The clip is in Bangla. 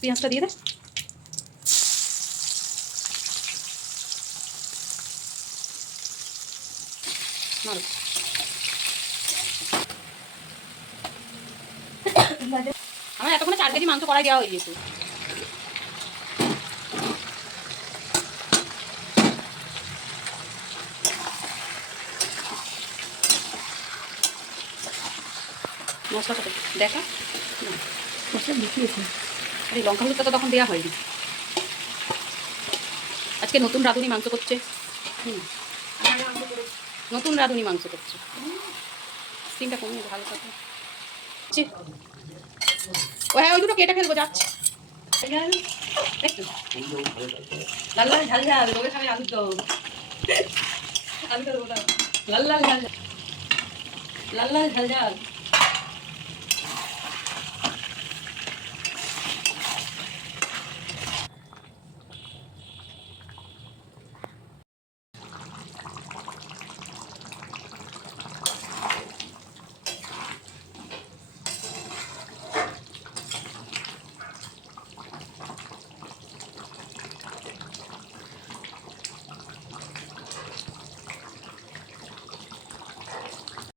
পেঁয়াজটা দিয়ে দে। আমার এতক্ষণে 4 কেজি মাংস কড়াই দেওয়া হয়ে গেছে। মশলাটা দেখা মশলা দেখিয়েছি, আরে লঙ্কা হলুদটা তো তখন দেওয়া হয়নি। আজকে নতুন রাঁধুনি মাংস করছে। নতুন রাঁধুনি মাংস করছে। স্টিমটা কমিয়ে ভালো থাকে। ও হ্যাঁ, ওই দুটো কেটে ফেলবো, যাচ্ছে। লাল লাল ঝাল ঝাল লোকের সামনে আলু তো আলু তো লাল লাল ঝাল লাল লাল ঝাল ঝাল